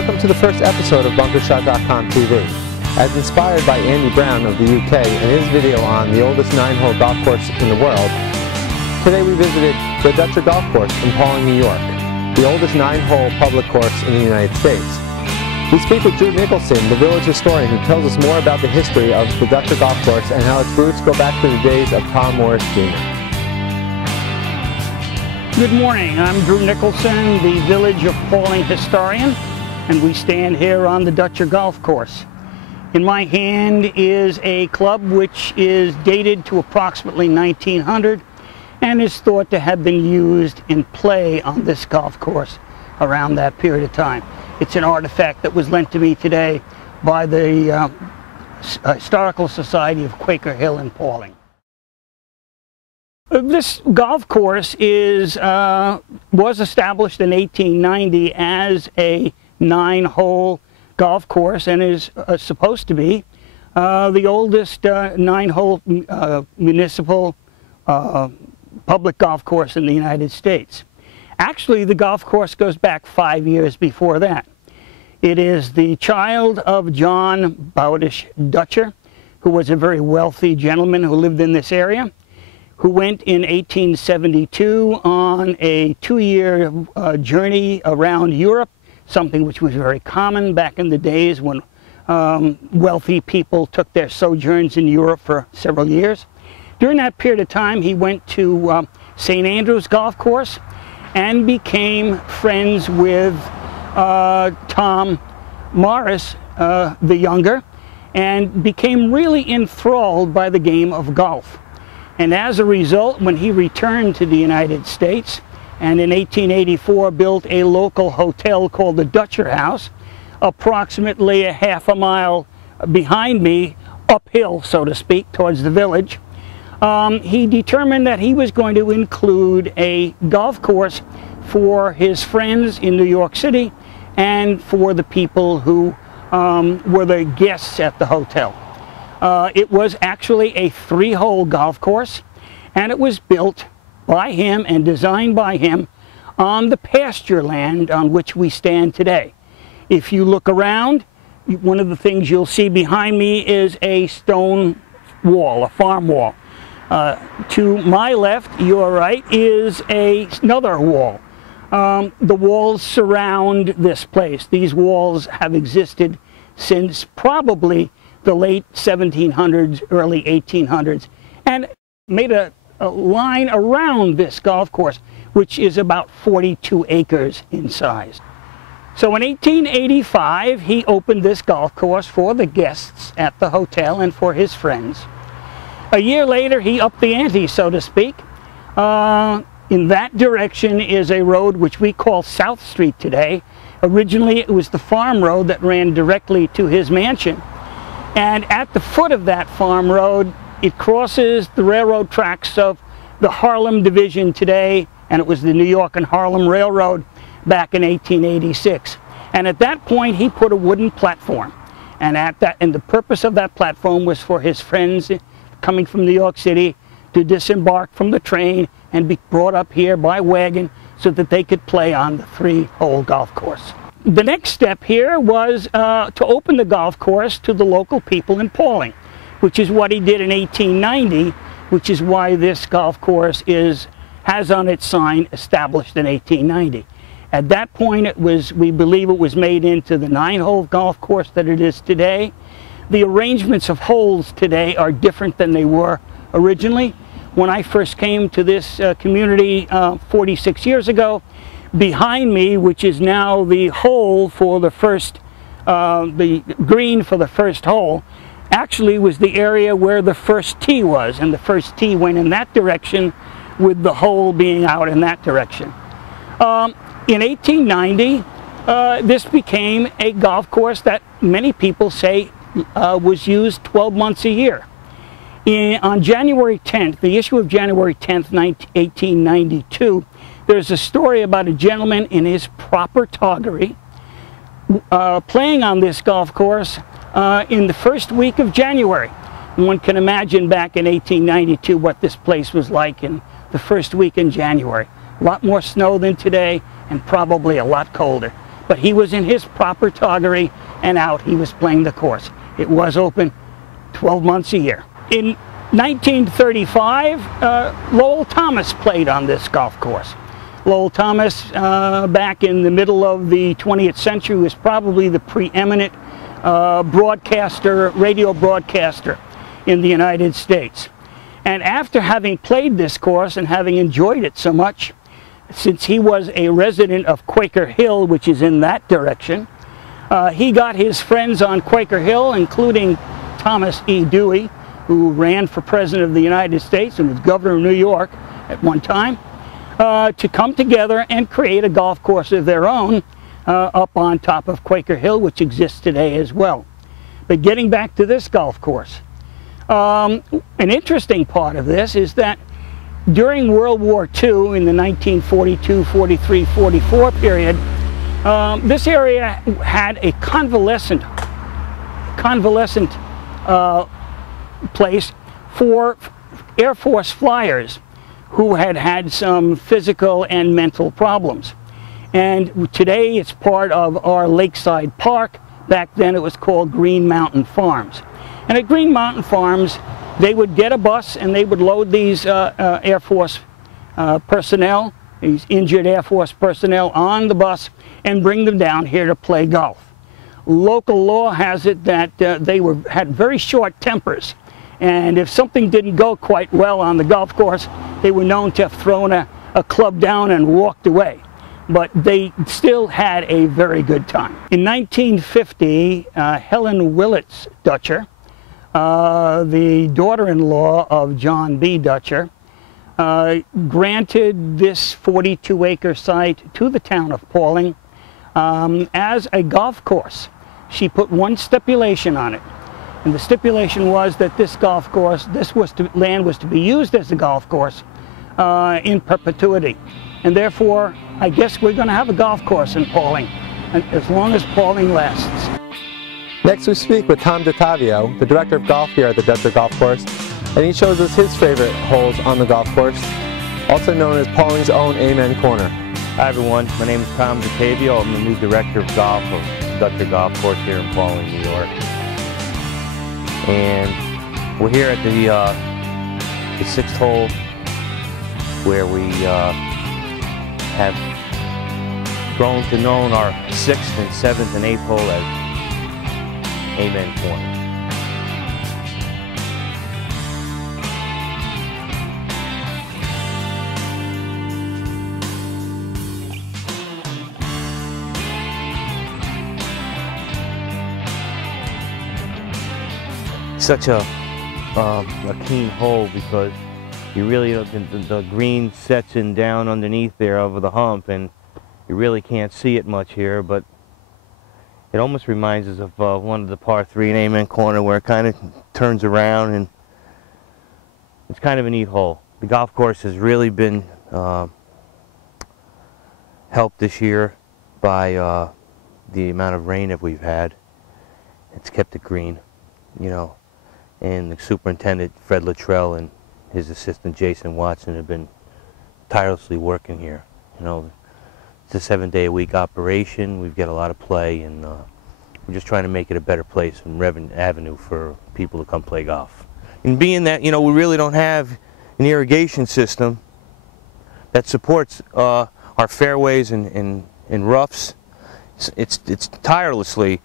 Welcome to the first episode of Bunkershot.com TV. As inspired by Andy Brown of the UK and his video on the oldest 9-hole golf course in the world, today we visited the Dutcher Golf Course in Pawling, New York, the oldest 9-hole public course in the United States. We speak with Drew Nicholson, the village historian, who tells us more about the history of the Dutcher Golf Course and how its roots go back to the days of Tom Morris Jr. Good morning, I'm Drew Nicholson, the village of Pawling historian, and we stand here on the Dutcher Golf Course. In my hand is a club which is dated to approximately 1900 and is thought to have been used in play on this golf course around that period of time. It's an artifact that was lent to me today by the Historical Society of Quaker Hill in Pawling. This golf course was established in 1890 as a 9-hole golf course and is supposed to be the oldest 9-hole municipal public golf course in the United States. Actually, the golf course goes back 5 years before that. It is the child of John Bowdish Dutcher, who was a very wealthy gentleman who lived in this area, who went in 1872 on a 2-year journey around Europe, something which was very common back in the days when wealthy people took their sojourns in Europe for several years. During that period of time, he went to St. Andrews Golf Course and became friends with Tom Morris the younger, and became really enthralled by the game of golf. And as a result, when he returned to the United States and in 1884 built a local hotel called the Dutcher House, approximately a half a mile behind me, uphill so to speak, towards the village, he determined that he was going to include a golf course for his friends in New York City and for the people who were the guests at the hotel. It was actually a 3-hole golf course, and it was built by him and designed by him on the pasture land on which we stand today. If you look around, one of the things you'll see behind me is a stone wall, a farm wall. To my left, your right, is another wall. The walls surround this place. These walls have existed since probably the late 1700s, early 1800s, and made a line around this golf course, which is about 42 acres in size. So in 1885, he opened this golf course for the guests at the hotel and for his friends. A year later, he upped the ante, so to speak. In that direction is a road which we call South Street today. Originally, it was the farm road that ran directly to his mansion. And at the foot of that farm road, it crosses the railroad tracks of the Harlem Division today, and it was the New York and Harlem Railroad back in 1886. And at that point, he put a wooden platform. And the purpose of that platform was for his friends coming from New York City to disembark from the train and be brought up here by wagon so that they could play on the 3-hole golf course. The next step here was to open the golf course to the local people in Pawling, which is what he did in 1890, which is why this golf course has on its sign established in 1890. At that point, we believe it was made into the 9-hole golf course that it is today. The arrangements of holes today are different than they were originally. When I first came to this community 46 years ago, behind me, which is now the hole for the first, the green for the first hole, actually was the area where the first tee was, and the first tee went in that direction with the hole being out in that direction. In 1890, this became a golf course that many people say was used 12 months a year. On January 10th, the issue of January 10th, 1892, there's a story about a gentleman in his proper toggery playing on this golf course in the first week of January. One can imagine back in 1892 what this place was like in the first week in January. A lot more snow than today and probably a lot colder. but he was in his proper toggery and out. He was playing the course. It was open 12 months a year. In 1935, Lowell Thomas played on this golf course. Lowell Thomas, back in the middle of the 20th century, was probably the preeminent radio broadcaster in the United States. And after having played this course and having enjoyed it so much, since he was a resident of Quaker Hill, which is in that direction, he got his friends on Quaker Hill, including Thomas E. Dewey, who ran for President of the United States and was governor of New York at one time, to come together and create a golf course of their own up on top of Quaker Hill, which exists today as well. But getting back to this golf course, an interesting part of this is that during World War II, in the 1942, 43, 44 period, this area had a convalescent place for Air Force flyers who had had some physical and mental problems. And today it's part of our Lakeside Park. Back then it was called Green Mountain Farms. And at Green Mountain Farms, they would get a bus and they would load these Air Force personnel, these injured Air Force personnel, on the bus and bring them down here to play golf. Local law has it that they had very short tempers, and if something didn't go quite well on the golf course, they were known to have thrown a club down and walked away. But they still had a very good time. In 1950, Helen Willits Dutcher, the daughter-in-law of John B. Dutcher, granted this 42-acre site to the town of Pawling as a golf course. She put one stipulation on it, and the stipulation was that this golf course, land was to be used as a golf course in perpetuity. And therefore, I guess we're going to have a golf course in Pawling, as long as Pawling lasts. Next we speak with Tom DeTavio, the director of golf here at the Dutcher Golf Course, and he shows us his favorite holes on the golf course, also known as Pawling's own Amen Corner. Hi everyone, my name is Tom DeTavio. I'm the new director of golf of Dutcher Golf Course here in Pawling, New York. And we're here at the 6th hole, where we have grown to know our 6th and 7th and 8th hole as Amen Corner. Such a keen hole, because you really, the green sets in down underneath there over the hump, and you really can't see it much here, but it almost reminds us of one of the par 3 in Amen Corner, where it kind of turns around, and it's kind of a neat hole. The golf course has really been helped this year by the amount of rain that we've had. It's kept it green, you know, and the superintendent, Fred Luttrell, and his assistant, Jason Watson, have been tirelessly working here. You know, it's a 7-day-a-week operation. We've got a lot of play, and we're just trying to make it a better place and avenue for people to come play golf. And being that, you know, we really don't have an irrigation system that supports our fairways and roughs, it's tirelessly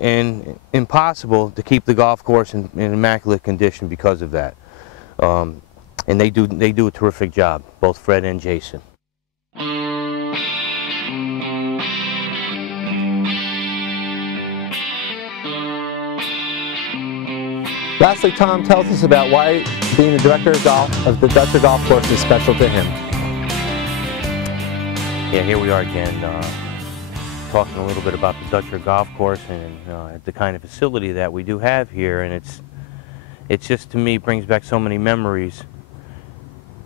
and impossible to keep the golf course in immaculate condition because of that. And they do a terrific job, both Fred and Jason. Lastly, Tom tells us about why being the director of golf of the Dutcher Golf Course is special to him. Yeah, here we are again, talking a little bit about the Dutcher Golf Course and the kind of facility that we do have here, and it's just, to me, brings back so many memories.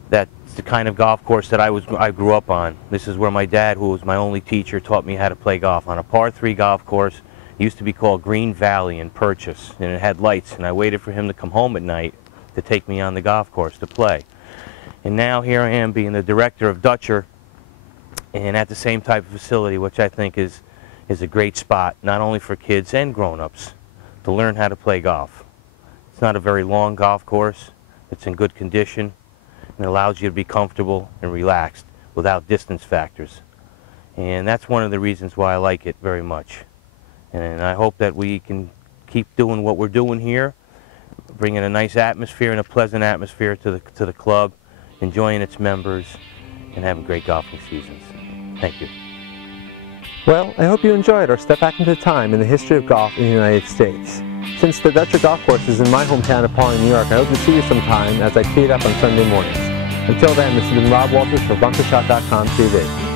That's the kind of golf course that I grew up on. This is where my dad, who was my only teacher, taught me how to play golf on a par 3 golf course. It used to be called Green Valley in Purchase, and it had lights, and I waited for him to come home at night to take me on the golf course to play. And now here I am being the director of Dutcher, and at the same type of facility, which I think is is a great spot, not only for kids and grown-ups, to learn how to play golf. It's not a very long golf course. It's in good condition, and it allows you to be comfortable and relaxed without distance factors. And that's one of the reasons why I like it very much. And I hope that we can keep doing what we're doing here, bringing a nice atmosphere and a pleasant atmosphere to the club, enjoying its members, and having great golfing seasons. Thank you. Well, I hope you enjoyed our step back into time in the history of golf in the United States. Since the Dutcher Golf Course is in my hometown of Pauling, New York, I hope to see you sometime as I tee it up on Sunday mornings. Until then, this has been Rob Walters for Bunkershot.com TV.